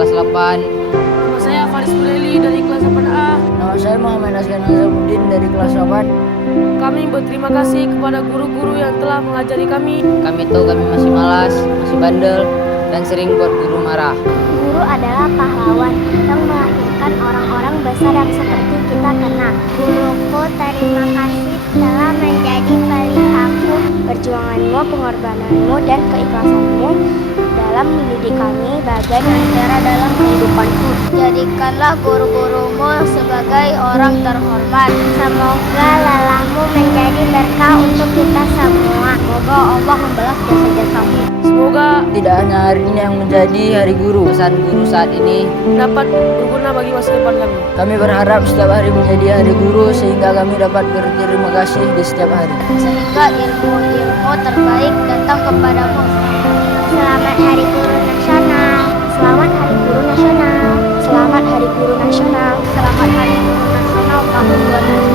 kelas 8. Nama saya Faris Bureli dari kelas 8A. Nama saya Muhammad Askan Azamuddin dari kelas 8. Kami berterima kasih kepada guru-guru yang telah mengajari kami. Kami masih malas, masih bandel, dan sering buat guru marah. Guru adalah pahlawan yang melahirkan orang-orang besar yang seperti kita kenal. Guruku, terima kasih telah menjadi pelitaku. Perjuanganmu, pengorbananmu, dan keikhlasanmu dalam mendidik kami bagai lentera dalam kehidupanku. Jadikanlah guru-gurumu sebagai orang terhormat. Semoga lelahmu menjadi berkah untuk kita semua. Semoga Allah membalas jasa-jasamu. Semoga Tidak hanya hari ini yang menjadi hari guru. Pesan guru saat ini, dapat berguna bagi masa depan kami. Kami berharap setiap hari menjadi hari guru sehingga kami dapat berterima kasih di setiap hari. Sehingga ilmu-ilmu terbaik datang kepadamu. Selamat Hari Guru Nasional. Selamat Hari Guru Nasional. Selamat Hari Guru Nasional. Selamat Hari Guru Nasional tahun 2019.